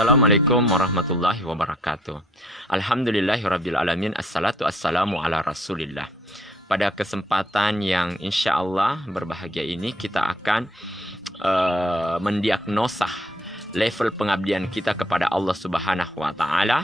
Assalamualaikum warahmatullahi wabarakatuh. Alhamdulillahirabbil alamin. Assalatu assalamu ala Rasulillah. Pada kesempatan yang insya Allah berbahagia ini kita akan mendiagnosa level pengabdian kita kepada Allah Subhanahu wa taala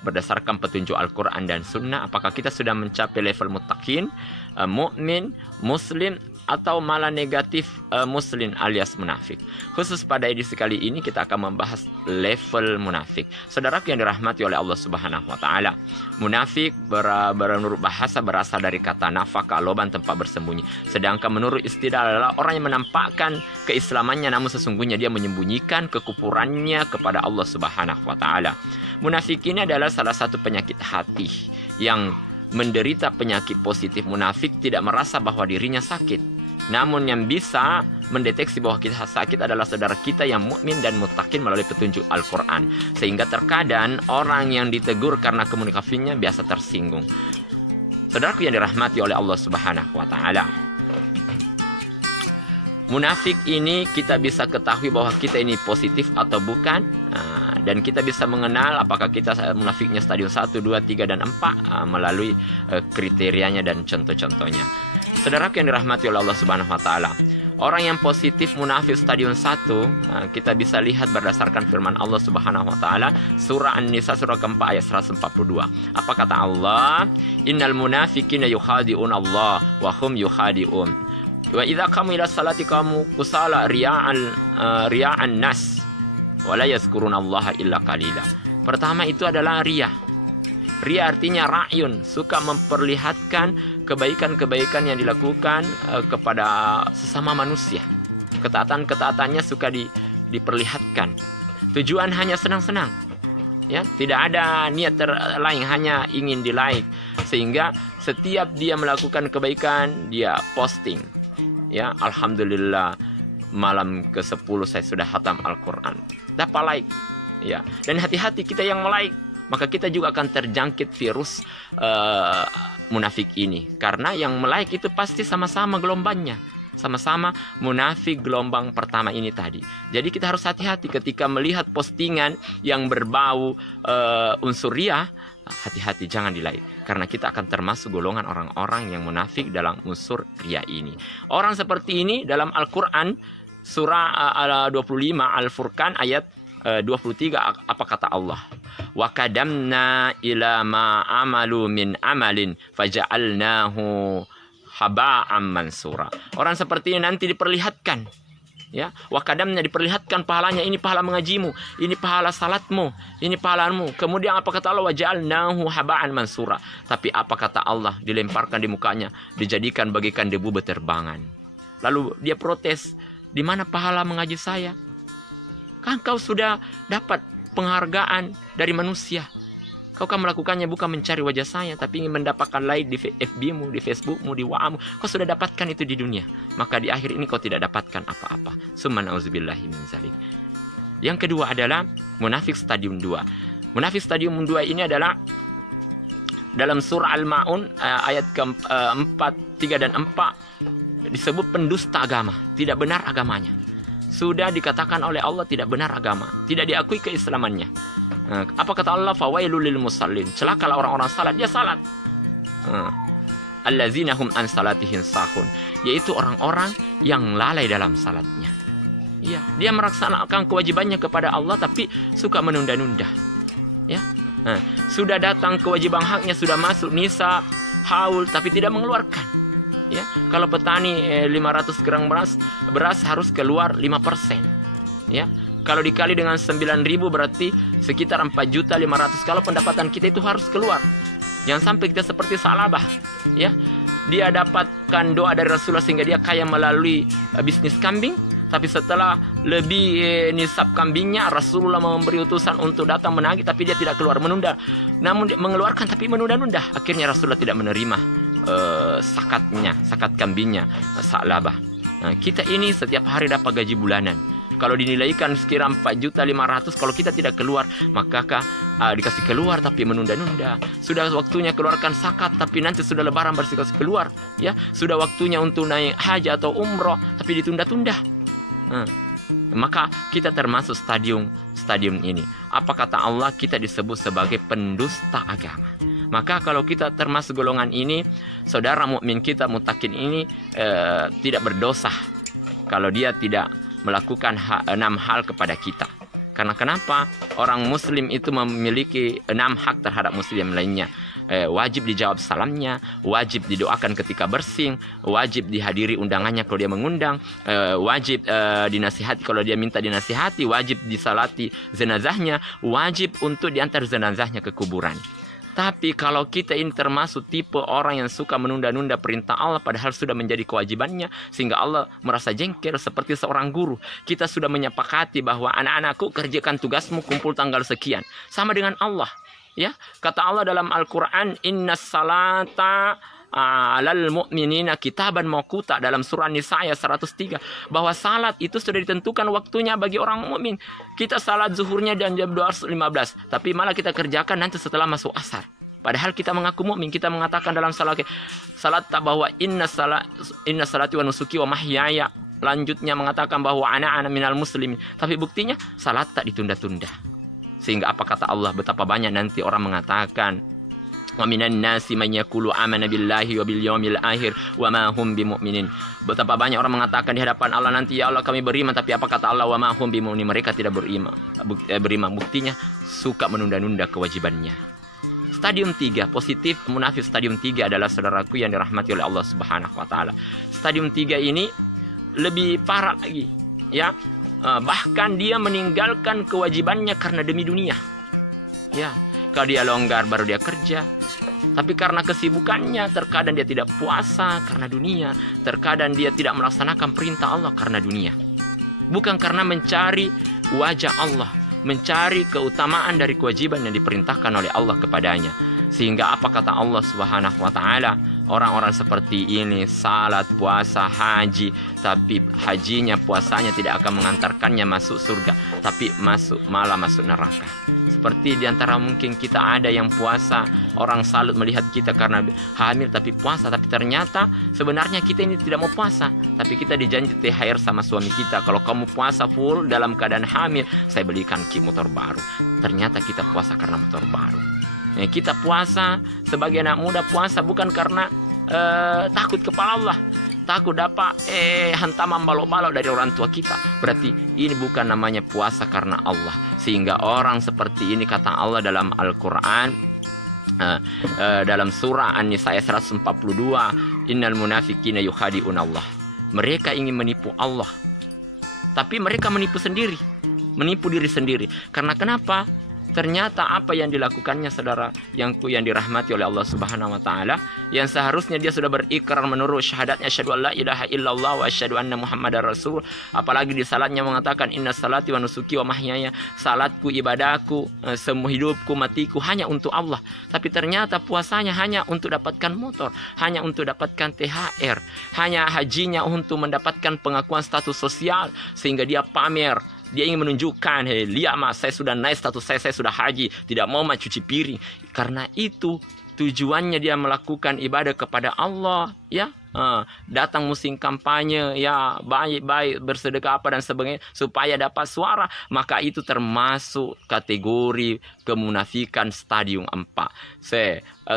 berdasarkan petunjuk Al-Qur'an dan Sunnah. Apakah kita sudah mencapai level muttaqin, mukmin, muslim, atau malah negatif muslim alias munafik. Khusus pada edisi kali ini kita akan membahas level munafik. Saudaraku yang dirahmati oleh Allah Subhanahu wa taala, munafik menurut bahasa berasal dari kata nafaka, loban, tempat bersembunyi. Sedangkan menurut istilah adalah orang yang menampakkan keislamannya namun sesungguhnya dia menyembunyikan kekufurannya kepada Allah Subhanahu wa taala. Munafik ini adalah salah satu penyakit hati yang menderita penyakit positif. Munafik tidak merasa bahwa dirinya sakit. Namun yang bisa mendeteksi bahwa kita sakit adalah saudara kita yang mukmin dan muttaqin melalui petunjuk Al-Quran. Sehingga terkadang orang yang ditegur karena komunikasinya biasa tersinggung. Saudaraku yang dirahmati oleh Allah Subhanahu wa taala, munafik ini kita bisa ketahui bahwa kita ini positif atau bukan. Dan kita bisa mengenal apakah kita munafiknya stadium 1, 2, 3, dan 4 melalui kriterianya dan contoh-contohnya. Saudaraku yang dirahmati oleh Allah Subhanahu wa taala, orang yang positif munafik stadium 1 kita bisa lihat berdasarkan firman Allah Subhanahu wa taala surah An-Nisa surah keempat ayat 142. Apa kata Allah? Innal munafiqina yukhadi'un Allah wa hum yukhadi'un. Wa idza qamu ila salati qamu kusala riya'an nas wa la yazkurunallaha illa qalila. Pertama itu adalah riya. Riya artinya ra'yun, suka memperlihatkan kebaikan-kebaikan yang dilakukan kepada sesama manusia. Ketaatan-ketaatannya suka diperlihatkan. Tujuan hanya senang-senang. Ya, tidak ada niat lain, hanya ingin di-like. Sehingga setiap dia melakukan kebaikan, dia posting. Ya, alhamdulillah malam ke-10 saya sudah khatam Al-Qur'an. Dapat like. Ya, dan hati-hati kita yang like, maka kita juga akan terjangkit virus munafik ini. Karena yang like itu pasti sama-sama gelombangnya. Sama-sama munafik gelombang pertama ini tadi. Jadi kita harus hati-hati ketika melihat postingan yang berbau unsur riya. Hati-hati, jangan di-like. Karena kita akan termasuk golongan orang-orang yang munafik dalam unsur riya ini. Orang seperti ini dalam Al-Quran surah 25 Al-Furqan ayat 23 apa kata Allah? Wa qadamna ila ma amalu min amalin faja'alnahu haba'an mansura. Orang seperti ini nanti diperlihatkan, ya. Wa qadamna diperlihatkan pahalanya, ini pahala mengajimu, ini pahala salatmu, ini pahalamu. Kemudian apa kata Allah? Wa ja'alnahu haba'an mansura. Tapi apa kata Allah? Dilemparkan di mukanya, dijadikan bagaikan debu beterbangan. Lalu dia protes, di mana pahala mengaji saya? Kan kau sudah dapat penghargaan dari manusia. Kau kan melakukannya bukan mencari wajah saya, tapi ingin mendapatkan like di FB-mu, di Facebook-mu, di WA-mu. Kau sudah dapatkan itu di dunia. Maka di akhir ini kau tidak dapatkan apa-apa. Summa na'udzubillahi min zalik. Yang kedua adalah munafik stadium 2. Munafik stadium 2 ini adalah dalam surah Al-Ma'un ayat ke-4, 3 dan 4 disebut pendusta agama. Tidak benar agamanya. Sudah dikatakan oleh Allah tidak benar agama, tidak diakui keislamannya. Apa kata Allah? Fawailul lil musallin. Celakalah orang-orang salat, dia salat. Allazina hum an salatihim sahun, yaitu orang-orang yang lalai dalam salatnya. Ya, dia melaksanakan kewajibannya kepada Allah tapi suka menunda-nunda. Ya. Sudah datang kewajiban haknya, sudah masuk nisab, haul tapi tidak mengeluarkan. Ya, kalau petani 500 gram beras harus keluar 5%. Ya, kalau dikali dengan 9.000 berarti sekitar 4.500.000. Kalau pendapatan kita itu harus keluar. Jangan sampai kita seperti Salabah. Ya, dia dapatkan doa dari Rasulullah sehingga dia kaya melalui bisnis kambing. Tapi setelah lebih nisab kambingnya, Rasulullah memberi utusan untuk datang menagih, tapi dia tidak keluar, menunda. Namun dia mengeluarkan tapi menunda-nunda. Akhirnya Rasulullah tidak menerima sakat kambingnya Salabah. Nah, kita ini setiap hari dapat gaji bulanan. Kalau dinilaikan sekira 4.500.000, kalau kita tidak keluar, maka dikasih keluar tapi menunda-nunda. Sudah waktunya keluarkan zakat tapi nanti sudah lebaran baru dikasih keluar, ya. Sudah waktunya untuk naik haji atau umroh tapi ditunda-tunda. Maka kita termasuk stadium ini. Apa kata Allah? Kita disebut sebagai pendusta agama. Maka kalau kita termasuk golongan ini, saudara mukmin kita mutakin ini tidak berdosa kalau dia tidak melakukan 6 hal kepada kita. Karena kenapa? Orang muslim itu memiliki 6 hak terhadap muslim lainnya. Wajib dijawab salamnya, wajib didoakan ketika bersing, wajib dihadiri undangannya kalau dia mengundang, wajib dinasihati kalau dia minta dinasihati, wajib disalati jenazahnya, wajib untuk diantar jenazahnya ke kuburan. Tapi kalau kita ini termasuk tipe orang yang suka menunda-nunda perintah Allah padahal sudah menjadi kewajibannya, sehingga Allah merasa jengkel seperti seorang guru. Kita sudah menyepakati bahwa anak-anakku kerjakan tugasmu, kumpul tanggal sekian. Sama dengan Allah. Ya, kata Allah dalam Al-Quran, Inna salata alal mu'minina kitaban mawquta, dalam surah Nisa ayat 103, bahwa salat itu sudah ditentukan waktunya bagi orang mukmin. Kita salat zuhurnya dan jam 12.15, tapi malah kita kerjakan nanti setelah masuk asar. Padahal kita mengaku mukmin, kita mengatakan dalam salat tak bahwa inna salati wa nusuki wa mahyaya, lanjutnya mengatakan bahwa ana minal muslimin, tapi buktinya salat tak ditunda-tunda. Sehingga apa kata Allah? Betapa banyak nanti orang mengatakan, wa minan nasi man yaqulu amana billahi wa bil yaumil akhir wa ma hum bimumin. Betapa banyak orang mengatakan di hadapan Allah nanti, ya Allah kami beriman, tapi apa kata Allah? Wa ma hum bimumin, mereka tidak beriman. Buktinya suka menunda-nunda kewajibannya. Stadium 3, positif munafik stadium 3 adalah saudaraku yang dirahmati oleh Allah Subhanahu wa taala. Stadium 3 ini lebih parah lagi, ya. Bahkan dia meninggalkan kewajibannya karena demi dunia. Ya, kalau dia longgar baru dia kerja. Tapi karena kesibukannya, terkadang dia tidak puasa karena dunia. Terkadang dia tidak melaksanakan perintah Allah karena dunia. Bukan karena mencari wajah Allah, mencari keutamaan dari kewajiban yang diperintahkan oleh Allah kepadanya. Sehingga apa kata Allah Subhanahu wa taala? Orang-orang seperti ini salat, puasa, haji, tapi hajinya, puasanya tidak akan mengantarkannya masuk surga, tapi malah masuk neraka. Seperti diantara mungkin kita ada yang puasa, orang salut melihat kita karena hamil tapi puasa, tapi ternyata sebenarnya kita ini tidak mau puasa, tapi kita dijanji THR sama suami kita, kalau kamu puasa full dalam keadaan hamil, saya belikan motor baru. Ternyata kita puasa karena motor baru. Kita puasa sebagai anak muda, puasa bukan karena takut kepada Allah, takut dapat hantaman balok-balok dari orang tua kita. Berarti ini bukan namanya puasa karena Allah. Sehingga orang seperti ini kata Allah dalam Al-Quran, dalam surah An-Nisa ayat 142, innal munafiqina yukhadi'un Allah. Mereka ingin menipu Allah, tapi mereka menipu sendiri, menipu diri sendiri. Karena kenapa? Ternyata apa yang dilakukannya saudara yang dirahmati oleh Allah Subhanahu wa taala, yang seharusnya dia sudah berikrar menurut syahadatnya asyhadu alla ilaha illallah wa asyhadu anna muhammadar rasul, apalagi di salatnya mengatakan inna salati wa nusuki wa mahyaya, salatku, ibadahku, semua hidupku, matiku hanya untuk Allah. Tapi ternyata puasanya hanya untuk dapatkan motor, hanya untuk dapatkan THR, hanya hajinya untuk mendapatkan pengakuan status sosial, sehingga dia pamer. Dia ingin menunjukkan, lihat mas, saya sudah naik status saya sudah haji, tidak mau cuci piring. Karena itu tujuannya dia melakukan ibadah kepada Allah, ya. Datang musim kampanye, ya, baik-baik bersedekah apa dan sebagainya supaya dapat suara, maka itu termasuk kategori kemunafikan stadium 4.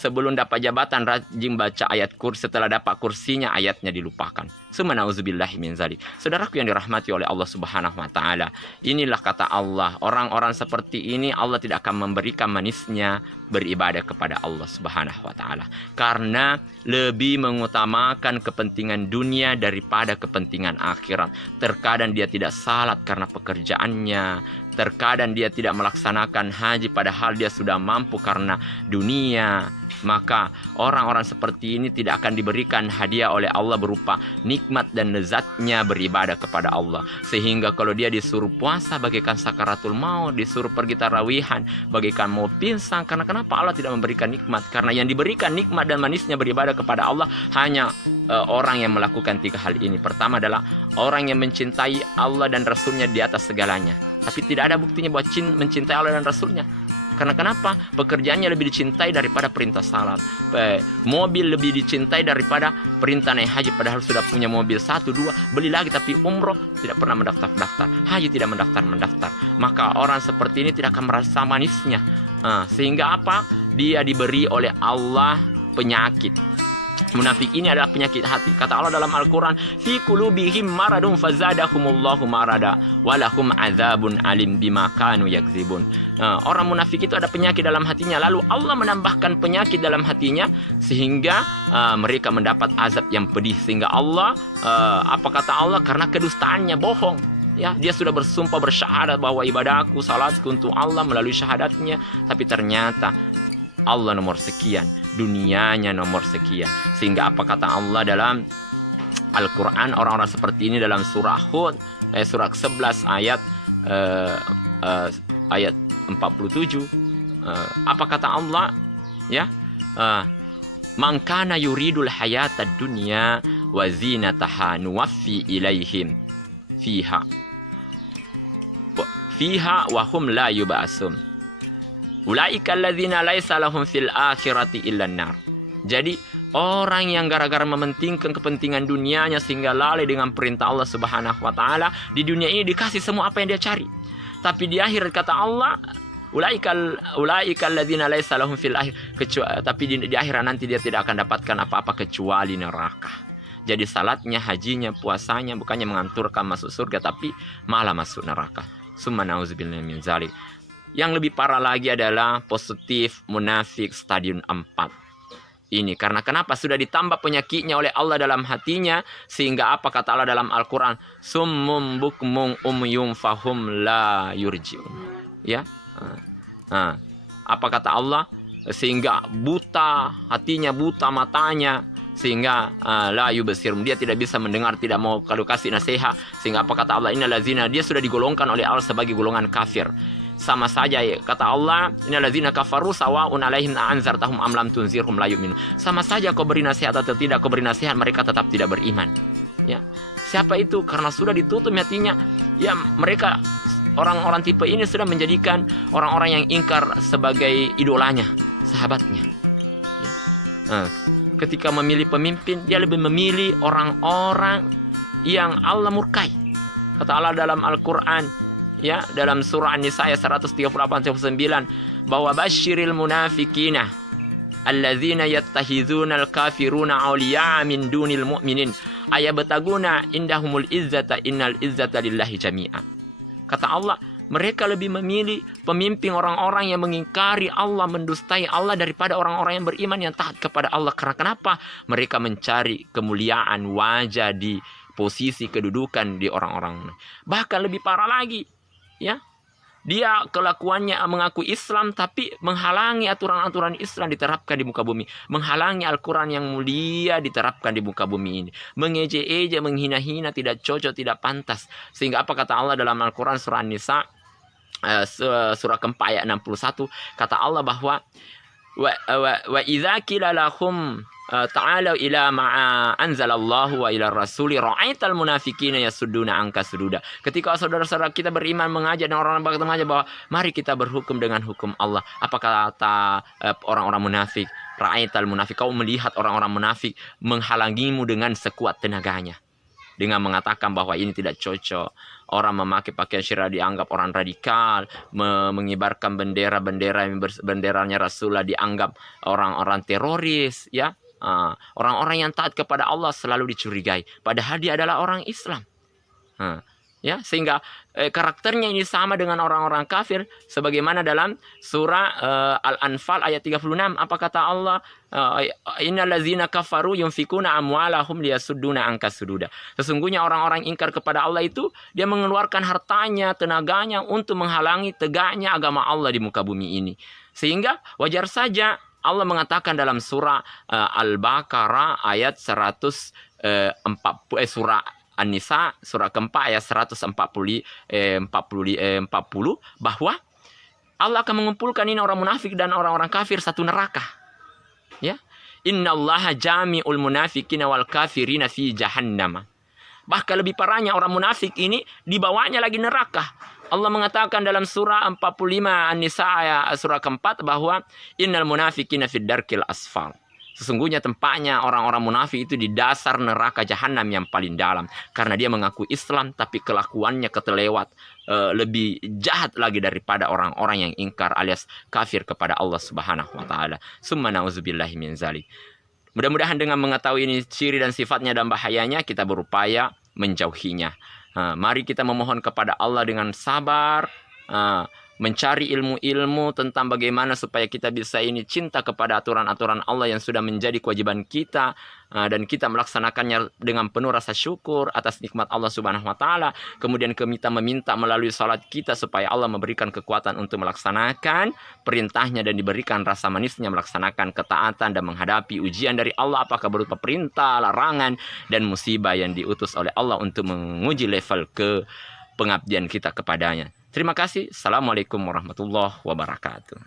Sebelum dapat jabatan rajin baca ayat kursi, setelah dapat kursinya ayatnya dilupakan. Subhanauzubillahi min zalik. Saudaraku yang dirahmati oleh Allah Subhanahu wa taala, inilah kata Allah, orang-orang seperti ini Allah tidak akan memberikan manisnya beribadah kepada Allah Subhanahu wa taala, karena lebih mengutamakan kepentingan dunia daripada kepentingan akhirat. Terkadang dia tidak salat karena pekerjaannya, terkadang dia tidak melaksanakan haji padahal dia sudah mampu karena dunia. Maka orang-orang seperti ini tidak akan diberikan hadiah oleh Allah berupa nikmat dan lezatnya beribadah kepada Allah. Sehingga kalau dia disuruh puasa bagaikan sakaratul maut, disuruh pergi tarawihan bagaikan mau pingsan. Karena kenapa Allah tidak memberikan nikmat? Karena yang diberikan nikmat dan manisnya beribadah kepada Allah hanya orang yang melakukan 3 hal ini. Pertama adalah orang yang mencintai Allah dan Rasulnya di atas segalanya, tapi tidak ada buktinya bahwa mencintai Allah dan Rasulnya. Karena kenapa? Pekerjaannya lebih dicintai daripada perintah salat. Mobil lebih dicintai daripada perintah naik haji. Padahal sudah punya mobil 1, 2, beli lagi. Tapi umroh tidak pernah mendaftar-daftar. Haji tidak mendaftar-mendaftar. Maka orang seperti ini tidak akan merasa manisnya. Sehingga apa? Dia diberi oleh Allah penyakit. Munafik ini adalah penyakit hati. Kata Allah dalam Al-Quran, fi qulubihim maradun fazadahumullahu marada walahum azabun alim bima kanu yakzibun. Orang munafik itu ada penyakit dalam hatinya, lalu Allah menambahkan penyakit dalam hatinya sehingga mereka mendapat azab yang pedih. Sehingga Allah, apa kata Allah? Karena kedustaannya, bohong. Ya, dia sudah bersumpah bersyahadat bahwa ibadahku, salatku untuk Allah melalui syahadatnya, tapi ternyata Allah nomor sekian, dunianya nomor sekian. Sehingga apa kata Allah dalam Al-Quran, orang-orang seperti ini dalam surah Hud, surah 11 ayat 47. Apa kata Allah? Ya, man kana yuridul hayatad dunya wa zinataha nuwaffi ilaihim fiha wa hum la yub'atsun. Ulaika alladzina laisa lahum fil akhirati illan nar. Jadi orang yang gara-gara mementingkan kepentingan dunianya sehingga lalai dengan perintah Allah Subhanahu wa taala, di dunia ini dikasih semua apa yang dia cari. Tapi di akhirat kata Allah, ulaika alladzina laisa lahum fil akhir, tapi di akhirat nanti dia tidak akan dapatkan apa-apa kecuali neraka. Jadi salatnya, hajinya, puasanya bukannya mengantarkan masuk surga, tapi malah masuk neraka. Summa nauzubillahi min dzalik. Yang lebih parah lagi adalah positif munafik stadium 4. Ini karena kenapa? Sudah ditambah penyakitnya oleh Allah dalam hatinya, sehingga apa kata Allah dalam Al-Quran? Summum bukmum umyum fahum la yurjiun. Ya, apa kata Allah? Sehingga buta hatinya, buta matanya, sehingga la yubsirum, dia tidak bisa mendengar, tidak mau kalau kasih nasihat. Sehingga apa kata Allah? Innal ladzina, dia sudah digolongkan oleh Allah sebagai golongan kafir. Sama saja ya, kata Allah, innal ladzina kafaru sawaun alaihim anzartahum am lam tunzirhum la yu'minun. Sama saja kau beri nasihat atau tidak kau beri nasihat, mereka tetap tidak beriman. Ya. Siapa itu? Karena sudah ditutup hatinya. Ya, mereka orang-orang tipe ini sudah menjadikan orang-orang yang ingkar sebagai idolanya, sahabatnya. Ya. Ketika memilih pemimpin, dia lebih memilih orang-orang yang Allah murkai. Kata Allah dalam Al-Qur'an, ya, dalam surah An-Nisa ayat 138-139, bahwa basyiril munafikina alladzina yattahizuna al-kafiruna awliya'a min dunil mu'minin ayabtaguna indahumul izzata innal izzata lillahi jami'a. Kata Allah, mereka lebih memilih pemimpin orang-orang yang mengingkari Allah, mendustai Allah daripada orang-orang yang beriman yang taat kepada Allah. Karena kenapa? Mereka mencari kemuliaan wajah di posisi kedudukan di orang-orang. Bahkan lebih parah lagi, ya, dia kelakuannya mengaku Islam tapi menghalangi aturan-aturan Islam diterapkan di muka bumi, menghalangi Al-Quran yang mulia diterapkan di muka bumi ini, mengeje-eje, menghina-hina, tidak cocok, tidak pantas. Sehingga apa kata Allah dalam Al-Quran surah An-Nisa surah keempat ayat 61, kata Allah bahwa wa idza qila lahum ta'alu ila ma anzalallahu wa ila rasuli ra'aital munafiqina yasudduna anka sududa. Ketika saudara-saudara kita beriman mengajak dan orang-orang berkata mengajak bahwa mari kita berhukum dengan hukum Allah, apa kata orang-orang munafik? Ra'aital munafik, kau melihat orang-orang munafik menghalangimu dengan sekuat tenaganya, dengan mengatakan bahwa ini tidak cocok. Orang memakai pakaian syariah dianggap orang radikal, mengibarkan bendera-bendera yang benderanya Rasulullah dianggap orang-orang teroris, ya. Orang-orang yang taat kepada Allah selalu dicurigai, padahal dia adalah orang Islam. Ya, sehingga karakternya ini sama dengan orang-orang kafir, sebagaimana dalam surah Al-Anfal ayat 36. Apa kata Allah? Innal ladzina kafaru yunfikuna amwalahum liyasudduna anka sududa. Sesungguhnya orang-orang ingkar kepada Allah itu dia mengeluarkan hartanya, tenaganya untuk menghalangi tegaknya agama Allah di muka bumi ini. Sehingga wajar saja Allah mengatakan dalam surah Al-Baqarah ayat 140, surah An-Nisa surah keempat ayat 140 bahwa Allah akan mengumpulkan ini orang munafik dan orang-orang kafir satu neraka. Ya. Innallaha jami'ul munafiqina wal kafirina fi jahannam. Bahkan lebih parahnya orang munafik ini dibawanya lagi neraka. Allah mengatakan dalam surah 45 An-Nisa ayat surah keempat bahwa innal munafiqina fid darkil asfal. Sesungguhnya tempatnya orang-orang munafik itu di dasar neraka jahanam yang paling dalam. Karena dia mengaku Islam tapi kelakuannya ketelewat. Lebih jahat lagi daripada orang-orang yang ingkar alias kafir kepada Allah Subhanahu wa taala. Summa na'udzubillahi min zalik. Mudah-mudahan dengan mengetahui ini ciri dan sifatnya dan bahayanya kita berupaya menjauhinya. Mari kita memohon kepada Allah dengan sabar, mencari ilmu-ilmu tentang bagaimana supaya kita bisa ini cinta kepada aturan-aturan Allah yang sudah menjadi kewajiban kita, dan kita melaksanakannya dengan penuh rasa syukur atas nikmat Allah Subhanahu wa taala. Kemudian kita meminta melalui salat kita supaya Allah memberikan kekuatan untuk melaksanakan perintahnya dan diberikan rasa manisnya melaksanakan ketaatan dan menghadapi ujian dari Allah, apakah berupa perintah, larangan, dan musibah yang diutus oleh Allah untuk menguji level ke pengabdian kita kepadanya. Terima kasih. Assalamualaikum warahmatullahi wabarakatuh.